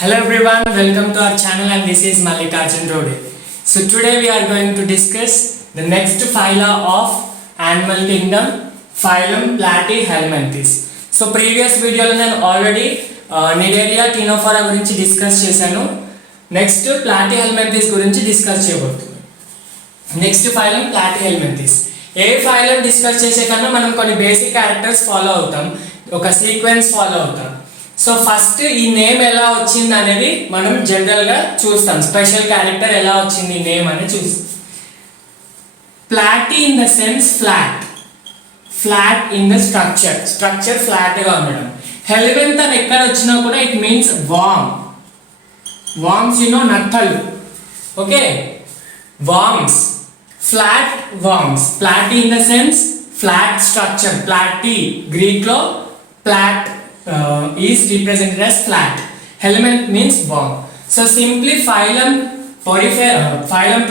Hello everyone, welcome to our channel and this is Mallikarjun Rode. So today we are going to discuss the next phyla of animal kingdom, phylum Platyhelminthes. So previous video lo nenu already Nidaria Ctenophora gurinchi discuss chesanu. Next Platyhelminthes gurinchi discuss cheyabothunnam. Next phylum Platyhelminthes. A phylum discuss చేసే కన్నా మనం కొన్ని basic characters follow అవుతాం, ఒక sequence follow అవుతాం. So first ఈ నేమ్ ఎలా వచ్చింది అనేది మనం జనరల్గా చూస్తాం. స్పెషల్ క్యారెక్టర్ ఎలా వచ్చింది ఈ నేమ్ అని చూస్తాం. Platy in the sense flat in the structure ఫ్లాట్గా ఉండడం. హెల్మెంత్ అని ఎక్కడ వచ్చినా కూడా ఇట్ మీన్స్ వార్మ్స్ నత్తలు. Okay, worms, flat worms. Platy in the sense flat structure. Platy, Greek lo plat is represented as flat. Helminth means worm. So simply phylum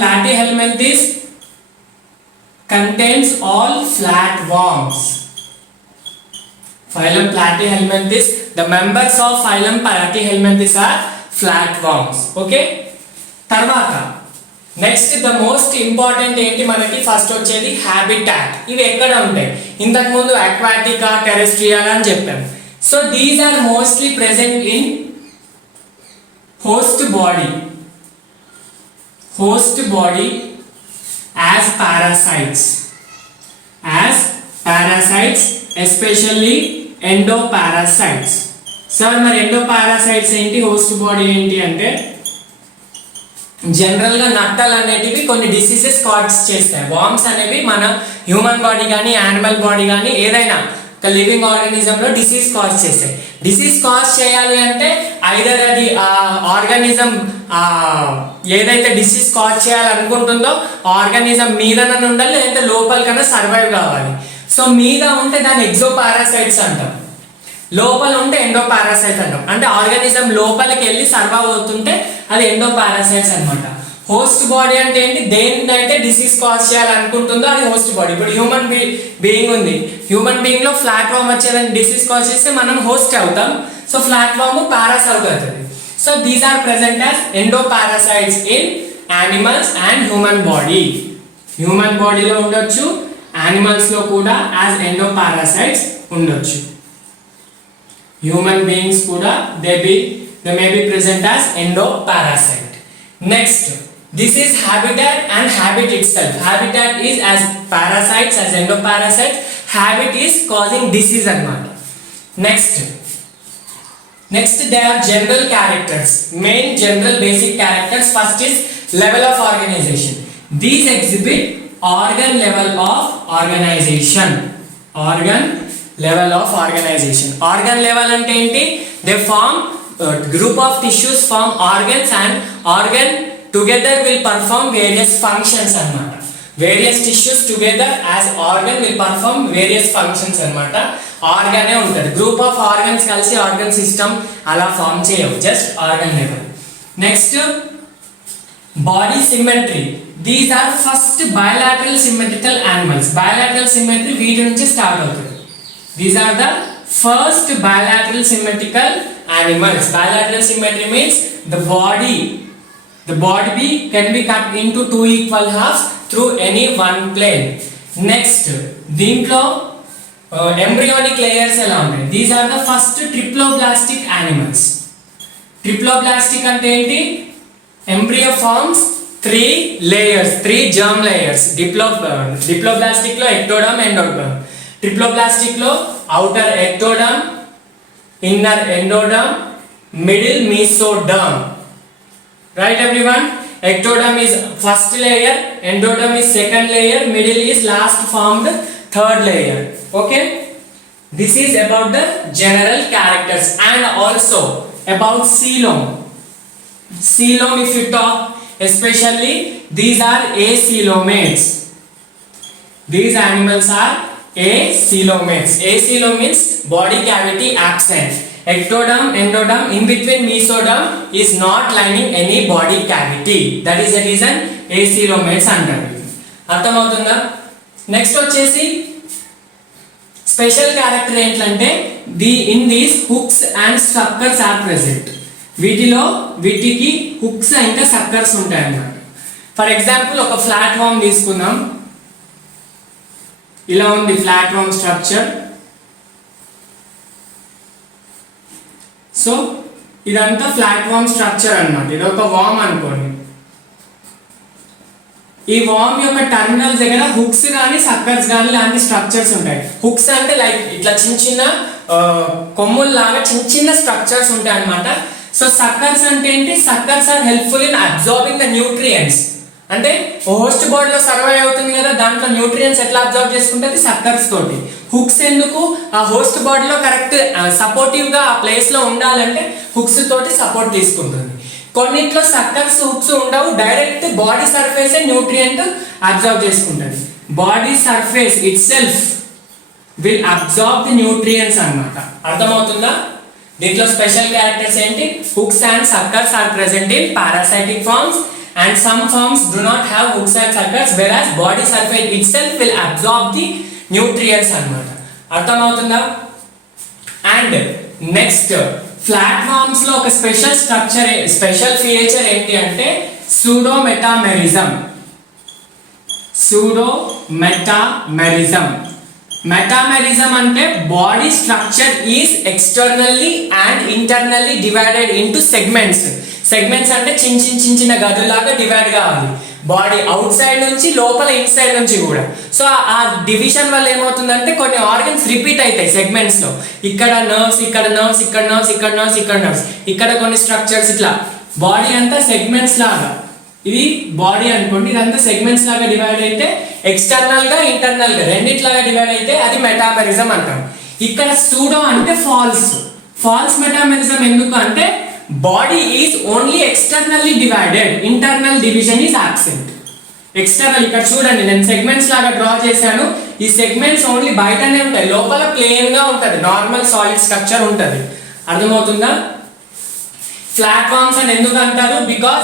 Platyhelminthes contains all flat worms. Phylum Platyhelminthes, the members of phylum Platyhelminthes are flat worms. Okay, tarvata next the most important ఏంటి మనకి, ఫస్ట్ వచ్చేది హ్యాబిటాట్. ఇవి ఎక్కడ ఉంటాయి? ఇంతకుముందు అక్వాటికా, terrestrial అని చెప్పాం. So these are mostly present in host body as parasites, especially endoparasites. Sir మరి ఎండోపారాసైట్స్ ఏంటి, హోస్ట్ బాడీ ఏంటి అంటే జనరల్గా నట్టలు అనేటివి కొన్ని డిసీజెస్ కాజ్ చేస్తాయి. వార్మ్స్ అనేవి మన హ్యూమన్ బాడీ కానీ యానిమల్ బాడీ కానీ ఏదైనా ఒక లివింగ్ ఆర్గానిజంలో డిసీజ్ కాజ్ చేస్తాయి. డిసీజ్ కాజ్ చేయాలి అంటే ఐదర్ అది ఆ ఆర్గానిజం ఏదైతే డిసీజ్ కాజ్ చేయాలనుకుంటుందో ఆర్గానిజం మీదనే ఉండాలి, లేదంటే లోపలికన్నా సర్వైవ్ కావాలి. సో మీద ఉంటే దాన్ని ఎగ్జోపారాసైట్స్ అంటాం, లోపల ఉంటే ఎండోపారాసైట్స్ అంటాం. అంటే ఆర్గానిజం లోపలికి వెళ్ళి సర్వైవ్ అవుతుంటే అది ఎండోపారాసైట్స్ అనమాట. హోస్ట్ బాడీ అంటే ఏంటి, దేనినైతే డిసీజ్ కాజ్ చేయాలనుకుంటుందో అది హోస్ట్ బాడీ. ఇప్పుడు హ్యూమన్ బీయింగ్ ఉంది, హ్యూమన్ బీయింగ్ లో ఫ్లాట్ వామ్ వచ్చేదని డిసీజ్ కాజ్ చేస్తే మనం హోస్ట్ అవుతాం. సో ఫ్లాట్ వామ్ పారాస్ అవుతుంది. So these are present as endoparasites in animals and human body. Human బాడీలో ఉండొచ్చు, యానిమల్స్ లో కూడా యాజ్ ఎండోపారాసైట్స్ ఉండొచ్చు. Human beings kuda they may be present as endoparasite. Next, this is habitat and habit itself. Habitat is as parasites, as endoparasites. Habit is causing disease anamata. Next they are general characters, main general basic characters. First is level of organization. These exhibit organ level of organization. Organ level ante enti, they form group of tissues form organs and organ together will perform various functions anamata. Various tissues together as organ will perform various functions anamata. Organ e untadi, group of organs kalisi organ system ala form cheyavu, just organ level. Next, body symmetry. These are first bilateral symmetrical animals. Bilateral symmetry వీటి నుంచి స్టార్ట్ అవుతుంది. These are the first bilateral symmetrical animals. Bilateral symmetry means the body can be cut into two equal halves through any one plane. Next, దీంట్లో embryonic layers ఎలా ఉంటాయి? These are the first triploblastic animals. Triploblastic అంటే ఏంటి? Embryo forms three germ layers. Diploblastic లో ectoderm, endoderm. Triploblastic lo outer ectoderm, inner endoderm, middle mesoderm. Right everyone? Ectoderm is first layer, endoderm is second layer, middle is last formed third layer. Okay, this is about the general characters. And also about coelom if you talk, especially these are acoelomates. These animals are acoelomates. Acoelom means body cavity absent. Ectoderm, endoderm, in between mesoderm is not lining any body cavity. That is the reason acoelomates అంటారు. అర్థమవుతుందా? నెక్స్ట్ వచ్చేసి special character ఏంటంటే in these hooks and suckers are present. వీటికి హుక్స్ ఇంకా సక్కర్స్ ఉంటాయి అన్నమాట. For example ఒక ప్లాట్ఫామ్ తీసుకుందాం. ఇలా ఉంది ప్లాట్ఫామ్ స్ట్రక్చర్. సో ఇదంతా ప్లాట్ఫామ్ స్ట్రక్చర్ అన్నమాట. ఇది ఒక వామ్ అనుకోండి. ఈ వామ్ యొక్క టర్మినల్స్ దగ్గర హుక్స్ కానీ సక్కర్స్ కానీ లాంటి స్ట్రక్చర్స్ ఉంటాయి. హుక్స్ అంటే లైక్ ఇట్లా చిన్న చిన్న కొమ్ముల్లాగా చిన్న చిన్న స్ట్రక్చర్స్ ఉంటాయి అన్నమాట. సో సక్కర్స్ అంటే ఏంటి? Suckers are helpful in absorbing the nutrients. అంటే హోస్ట్ బాడీలో సర్వైవ్ అవుతుంది కదా, దాంట్లో న్యూట్రియంట్స్ ఎట్లా అబ్జర్వ్ చేసుకుంటుంది? సక్కర్స్ తోటి. హుక్స్ ఎందుకు? ఆ హోస్ట్ బాడీలో కరెక్ట్ సపోర్టివ్ గా ఆ ప్లేస్ లో ఉండాలంటే హుక్స్ తోటి సపోర్ట్ తీసుకుంటుంది. కొన్నిట్లో సక్కర్స్ హుక్స్ ఉండవు, direct body surface nutrient absorb చేసుకుంటుంది. Body surface itself will absorb the nutrients అన్నమాట. అర్థమవుతుందా? దీంట్లో స్పెషల్ క్యారెక్టర్స్ ఏంటి? Hooks and suckers are present in parasitic forms and some forms do not have hooks and suckers, whereas body surface itself will absorb the nutrients అన్నమాట. అర్థమవుతుందా? And next platforms లో ఒక special structure, special feature ఏంటి అంటే సూడోమెటామెరిజం. మెటామెరిజం అంటే body structure is externally and internally divided into segments. Segments అంటే చిన్న గదులాగా డివైడ్ కావాలి. బాడీ అవుట్ సైడ్ నుంచి లోపల ఇన్సైడ్ నుంచి కూడా. సో ఆ డివిజన్ వల్ల ఏమవుతుందంటే కొన్ని ఆర్గన్స్ రిపీట్ అవుతాయి సెగ్మెంట్స్ లో. ఇక్కడ నర్వ్స్, ఇక్కడ నర్వ్స్, ఇక్కడ నర్వ్స్, ఇక్కడ నర్వ్స్, ఇక్కడ నర్వ్స్, ఇక్కడ కొన్ని స్ట్రక్చర్స్. ఇట్లా బాడీ అంతా సెగ్మెంట్స్ లాగా, ఇది బాడీ అనుకోండి, ఇదంతా సెగ్మెంట్స్ లాగా డివైడ్ అయితే ఎక్స్టర్నల్ గా ఇంటర్నల్ గా రెండిట్లాగా డివైడ్ అయితే అది మెటామెరిజం అంటాం. ఇక్కడ సూడో అంటే ఫాల్స్ మెటామెరిజం. ఎందుకు అంటే body is only externally divided, internal division is absent. External ఇక్కడ చూడండి నేను సెగ్మెంట్స్ లాగా డ్రా చేశాను. ఈ సెగ్మెంట్స్ ఓన్లీ బయటనే ఉంటాయి, లోపల ప్లేన్ గా ఉంటుంది, నార్మల్ సాలిడ్ స్ట్రక్చర్ ఉంటుంది. అర్థమవుతుందా? ప్లాట్ఫామ్స్ అని ఎందుకు అంటారు? Because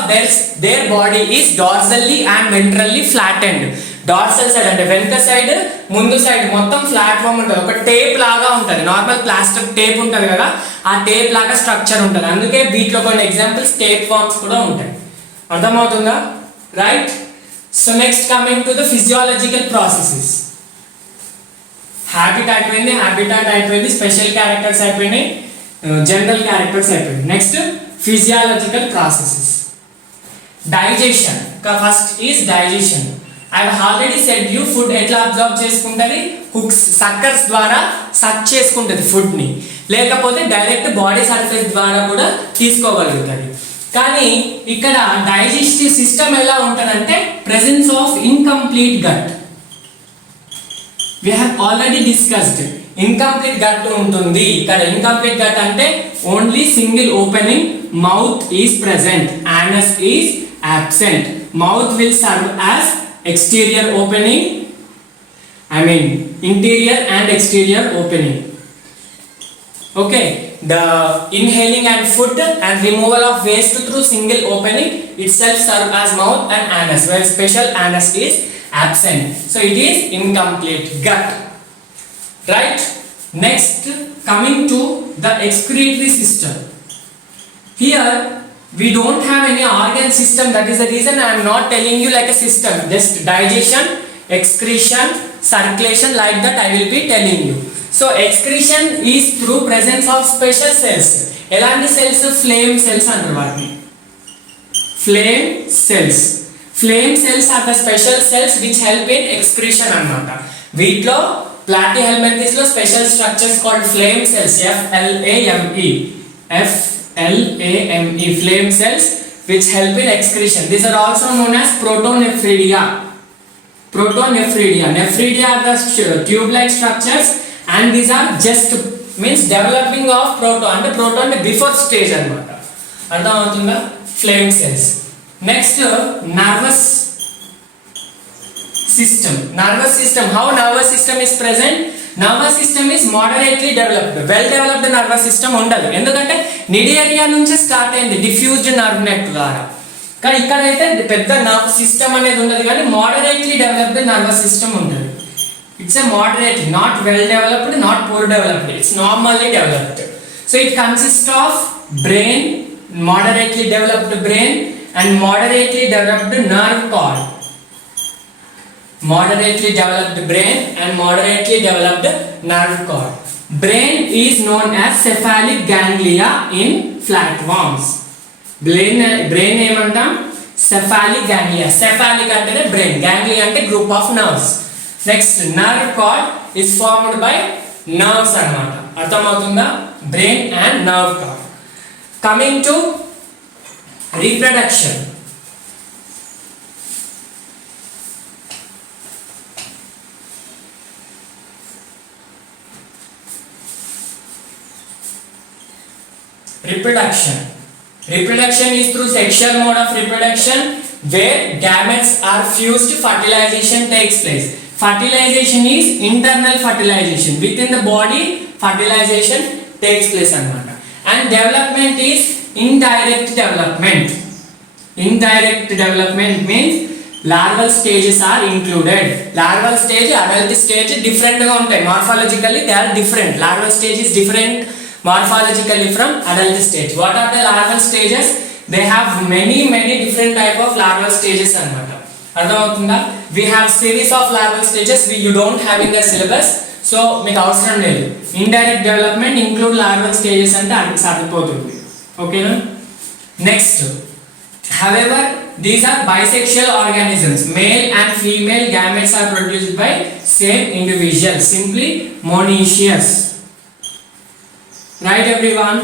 their body is dorsally and ventrally flattened. Dorsal side అంటే వెనుక సైడ్, ముందు సైడ్ మొత్తం ప్లాట్ఫామ్ ఉంటుంది. ఒక టేప్ లాగా ఉంటుంది, నార్మల్ ప్లాస్టిక్ టేప్ ఉంటుంది కదా, ఆ టేప్ లాగా స్ట్రక్చర్ ఉంటుంది. అందుకే వీటిలో కొన్ని ఎగ్జాంపుల్స్ టేప్ ఫార్మ్స్ కూడా ఉంటాయి. అర్థమవుతుందా? Right. So next coming to the physiological processes. Habitat అయిపోయింది, స్పెషల్ క్యారెక్టర్స్ అయిపోయినాయి, జనరల్ క్యారెక్టర్స్ అయిపోయింది. Next physiological processes. Digestion. First is digestion. I have already said you food ఎట్లా అబ్జర్వ్ చేసుకుంటది? హుక్స్, సక్కర్స్ ద్వారా సక్ చేసుకుంటది ఫుడ్ ని, లేకపోతే డైరెక్ట్ బాడీ సర్ఫేస్ ద్వారా కూడా తీసుకోగలుగుతుంది. కానీ ఇక్కడ డైజెస్టివ్ సిస్టమ్ ఎలా ఉంటుందంటే presence of incomplete gut. We have already discussed incomplete gut ఉంటుంది. ఇక్కడ ఇన్కంప్లీట్ గట్ అంటే only single opening, mouth is present, anus is absent. Mouth will serve as exterior opening, interior and exterior opening. Okay, the inhaling and food and removal of waste through single opening itself serve as mouth and anus, where special anus is absent. So it is incomplete gut. Right. Next, coming to the excretory system. Here we don't have any organ system. That is the reason I am not telling you like a system. Just digestion, excretion, circulation, like that I will be telling you. So excretion is through presence of special cells. Elanti cells? Flame cells antaru vaatni. Flame cells are the special cells which help in excretion annamata. Veetlo platyhelminthes lo special structures called flame cells, FLAME, flame cells which help in excretion. These are also known as protonephridia. Nephridia are the tube-like structures, and these are just means developing of proton before stage annamata. Ardhamatunda? Flame cells. Next, nervous system. How nervous system is present? Nervous system is moderately developed. Well developed nervous system ఉండదు, ఎందుకంటే mid area నుంచి స్టార్ట్ అయింది diffused nerve net ద్వారా. కానీ ఇక్కడైతే పెద్ద nerve system అనేది ఉండదు, కానీ మోడరేట్లీ డెవలప్డ్ నర్వస్ సిస్టమ్ ఉంటుంది. It's a moderate, not well developed, not poor developed, it's normally developed. So it consist of brain, moderately developed brain and moderately developed nerve cord. Moderately developed brain and moderately developed nerve cord. Brain is known as cephalic ganglia in flatworms. Brain ఏమంటాం cephalic ganglia. Cephalic అంటే brain, ganglia అంటే group of nerves. Next, nerve cord is formed by nerves అన్నమాట. అర్థమవుతుందా? Brain and nerve cord. Coming to reproduction. Reproduction is through sexual mode of reproduction where gametes are fused, fertilization takes place. Fertilization is internal fertilization. Within the body, fertilization takes place anamata. And development is indirect development. Indirect development means larval stages are included. Larval stage, adult stage different ga untayi. Morphologically they are different. Larval stage is different morphologically from adult stage. What are the larval stages? They have many different type of larval stages anamata. అర్థమవుతుందా? We have series of larval stages you don't have in the syllabus, so మీకు అవసరం లేదు. Indirect development include larval stages అంటే అది సరిపోతుంది. ఓకేనా? Next, however, these are bisexual organisms. Male and female gametes are produced by same individual, simply monoecious. Right everyone?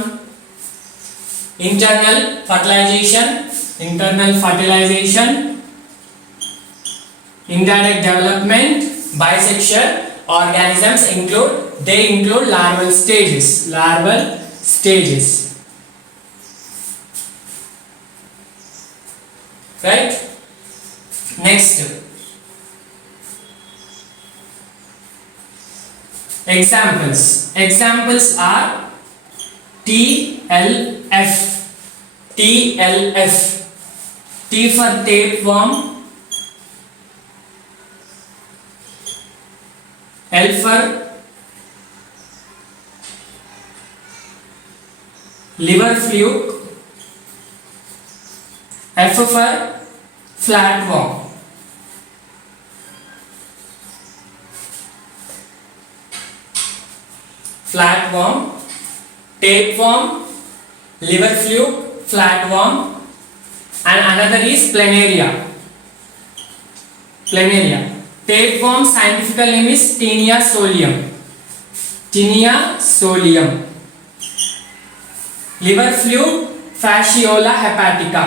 Internal fertilization, indirect development, bisexual organisms include larval stages. Right? Next, examples are TLF. T for tapeworm, L for liver fluke, F for flatworm. Flatworm, tapeworm, liver fluke, flatworm, and another is planaria. Tapeworm scientific name is Taenia solium. Liver fluke, Fasciola hepatica.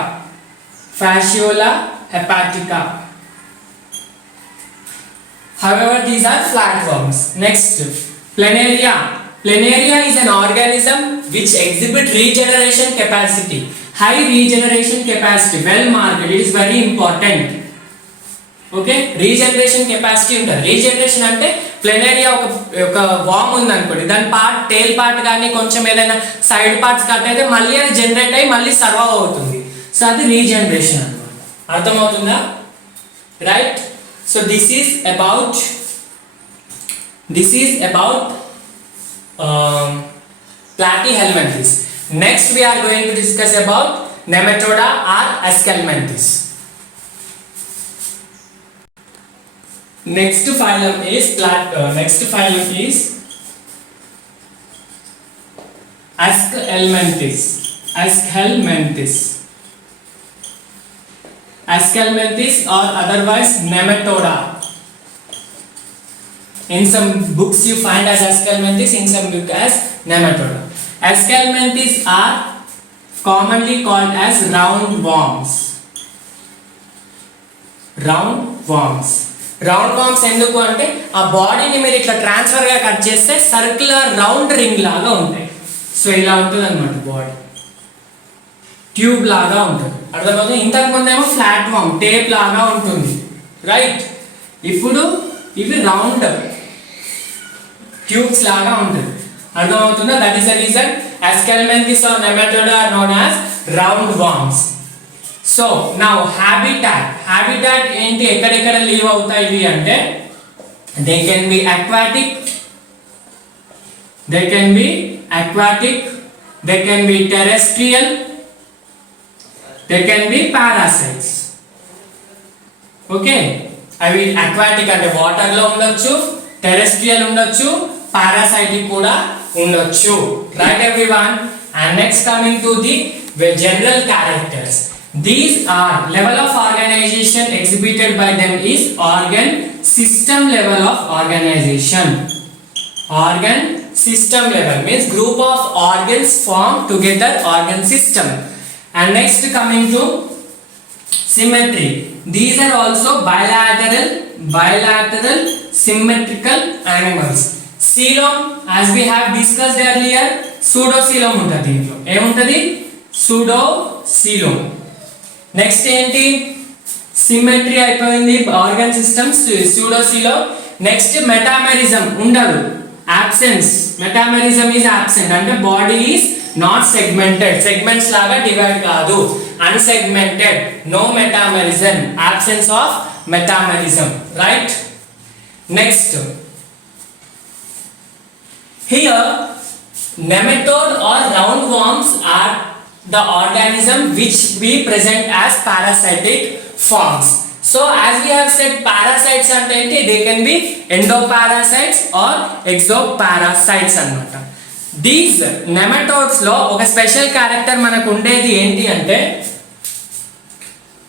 However, these are flatworms. Next, planaria is an organism which exhibit regeneration capacity, high regeneration capacity, well marked. It is very important. Okay, regeneration capacity ఉంటుంది. రీజనరేషన్ అంటే ప్లెనేరియా ఒక వామ్ ఉంది అనుకోండి, దాని టేల్ పార్ట్ కానీ కొంచెం ఏదైనా సైడ్ పార్ట్స్ కట్ అయితే మళ్ళీ అది జనరేట్ అయ్యి మళ్ళీ సర్వైవ్ అవుతుంది. సో అది రీజనరేషన్ అన్నమాట. అర్థమవుతుందా? Right. So this is about Platyhelminthes. Next we are going to discuss about Nematoda or Aschelminthes. Next phylum is Aschelminthes. Aschelminthes or otherwise Nematoda. In some books you find as Aschelminthes, in some book as Nematoda. Aschelminthes are commonly called as roundworms. Roundworms ఎందుకు అంటే ఆ బాడీని మీరు ఇట్లా ట్రాన్స్ఫర్ గా కట్ చేస్తే circular round ring లాగా ఉంటాయి. సో ఇలా ఉంటుంది అన్నమాట, బాడీ ట్యూబ్ లాగా ఉంటుంది. అర్థమవుతుంది? ఇంతకు ముందేమో ఫ్లాట్ వామ్ టేప్ లాగా ఉంటుంది, రైట్? ఇప్పుడు ఇవి రౌండ్ ట్యూబ్స్ లాగా ఉంటుంది. అర్థమవుతుందా? That is the reason Aschelminthes or Nematoda are known as roundworms. So now habitat ఏంటి, ఎక్కడెక్కడ లీవ్ అవుతాయి అంటే they can be aquatic, they can be terrestrial, they can be parasites. Okay, అవి అక్వాటిక్ అంటే వాటర్ లో ఉండొచ్చు, టెరెస్ట్రియల్ ఉండొచ్చు, పారాసైటిక్ కూడా ఉండొచ్చు. Right everyone. And next coming to the general characters. These are level of organization exhibited by them is organ system level of organization. Organ system level means group of organs form together organ system. And next coming to symmetry. These are also bilateral symmetrical animals. Coelom, as we have discussed earlier, pseudocoelom ఉంటుంది. దీంట్లో ఏముంటుంది? pseudocoelom. Next ఏంటి? Symmetry అయిపోయింది, organ systems pseudocoelom. Next metamerism ఉండదు, absence. Metamerism is absent అంటే body is not segmented, segments లాగా divide కాదు, unsegmented, no metamerism, absence of metamerism. Right. Next here nematode or roundworms are the organism which we present as parasitic forms. So as we have said, parasites ante they can be endoparasites or exoparasites annamata. These nematodes lo oka special character manaku undedi enti ante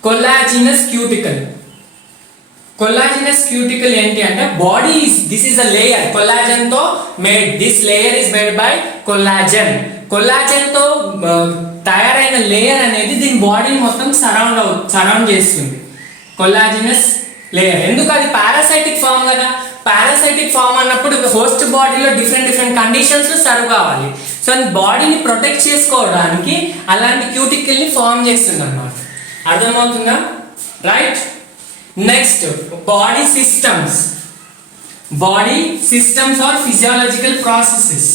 collagenous cuticle. Collagenous cuticle ఏంటి అంటే body this is a layer collagen తో made. This layer is made by collagen. Collagen తో తయారైన layer అనేది దీని బాడీని మొత్తం surround చేస్తుంది. Collagenous layer. ఎందుకు? అది పారాసైటిక్ ఫామ్ కదా. పారాసైటిక్ ఫామ్ అన్నప్పుడు హోస్ట్ బాడీలో డిఫరెంట్ కండిషన్స్ సర్వ్ కావాలి. సో బాడీని ప్రొటెక్ట్ చేసుకోవడానికి అలాంటి క్యూటికల్ ని ఫామ్ చేస్తుంది అన్నమాట. అర్థమవుతుందా? Right. Next, body systems. Body systems are physiological processes.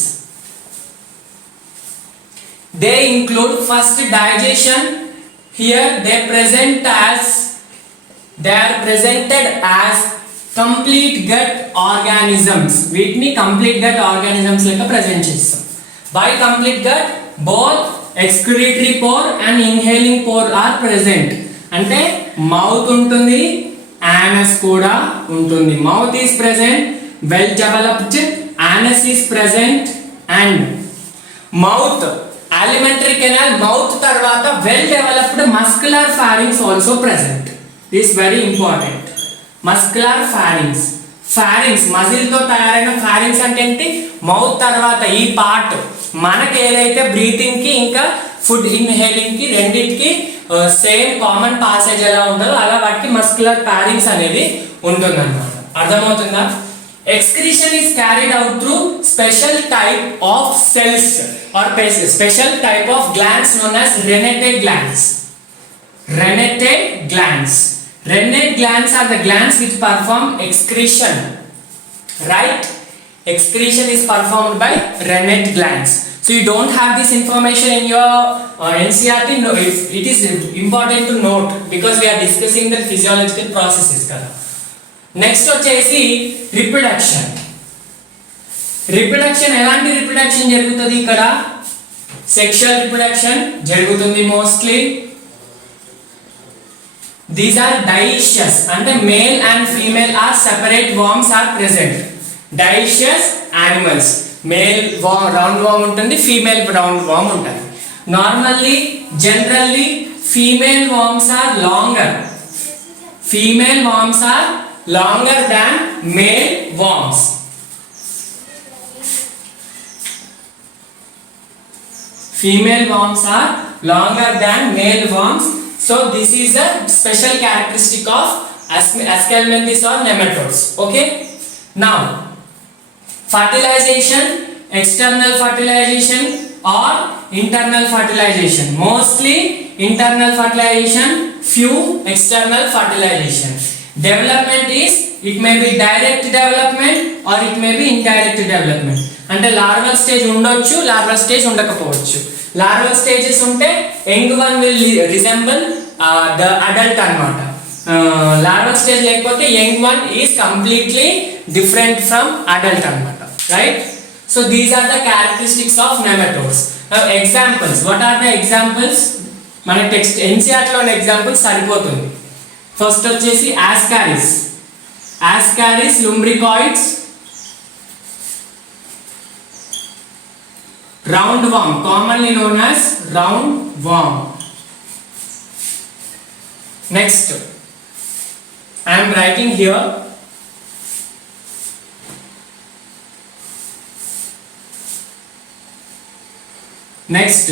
They include first digestion. Here they are presented as complete gut organisms. వీటిని complete gut organisms లెక్క present చేస్తాం. By complete gut, both excretory pore and inhaling pore are present. అంటే మౌత్ ఉంటుంది, anus కూడా ఉంటుంది. mouth is present, well developed anus is present, and mouth alimentary canal, mouth తర్వాత well developed muscular pharynx also present. This is very important. muscular pharynx, pharynx muscle తో తయారైన pharynx అంటే ఏంటి? మౌత్ తర్వాత ఈ పార్ట్ మనకి ఏదైతే బ్రీతింగ్ కి ఇంకా ఫుడ్ ఇన్హేలింగ్ కి రెండింటికి సేమ్ కామన్ పాసేజ్ ఎలా ఉంటుందో అలా వాటికి మస్కులర్ పారింగ్స్ అనేది ఉంటుందన్నమాట. అర్థమవుతుందా? Excretion is carried out through special type of cells or special type of glands known as renette glands. Renette glands. Renate glands are the glands which perform excretion. Right? Excretion is performed by renate glands. So you don't have this information in your NCERT. No, it is important to note because we are discussing the physiological processes kada. Next వచ్చేసి reproduction. Reproduction ఎలాంటి reproduction జరుగుతుంది ఇక్కడ? Sexual reproduction జరుగుతుంది mostly. These are dioecious అంటే male and female are separate worms are present. Dioecious animals. Male round worm ఉంటుంది, female round worm ఉంటుంది. Generally female worms are longer. Female worms are longer than male worms. Female worms are longer than male worms. So this is a special characteristic of Aschelminthes or nematodes. Okay. Now, fertilization, external fertilization or internal fertilization. Mostly internal fertilization, few external fertilization. Development is, it may be direct development or it may be indirect development. అంటే larval stage ఉండొచ్చు, larval stage ఉండకపోవచ్చు. Larval stages ఉంటే young one will resemble the adult అన్నమాట. Larval stage లేకపోతే young one is completely different from adult అన్నమాట. Right? So these are the characteristics of nematodes. Now examples. What are the examples? మన text ఎన్సీఆర్టీలోని example సరిపోతుంది. First వచ్చేసి ascaris lumbricoides, round worm commonly known as round worm. Next I am writing here next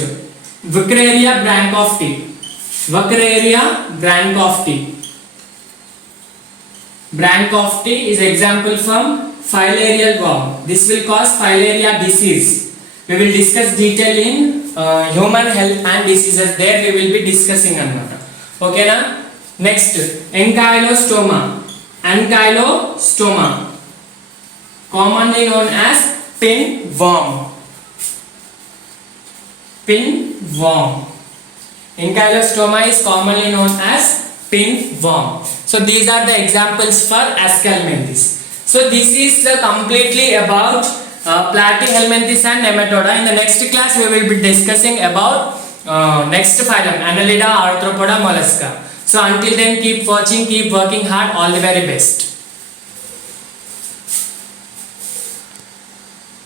Wuchereria brandhofti. Wuchereria brandhofti is example from filarial worm. This will cause filaria disease. We will discuss detail in human health and diseases. There we will be discussing another. Okay na? Next ankylostoma commonly known as pinworm. Ankylostoma is commonly known as pinworm. So these are the examples for Aschelminthes. So this is completely about Platyhelminthes and Nematoda. In the next class we will be discussing about next phylum Annelida, Arthropoda, Mollusca. So until then, keep watching, keep working hard. All the very best.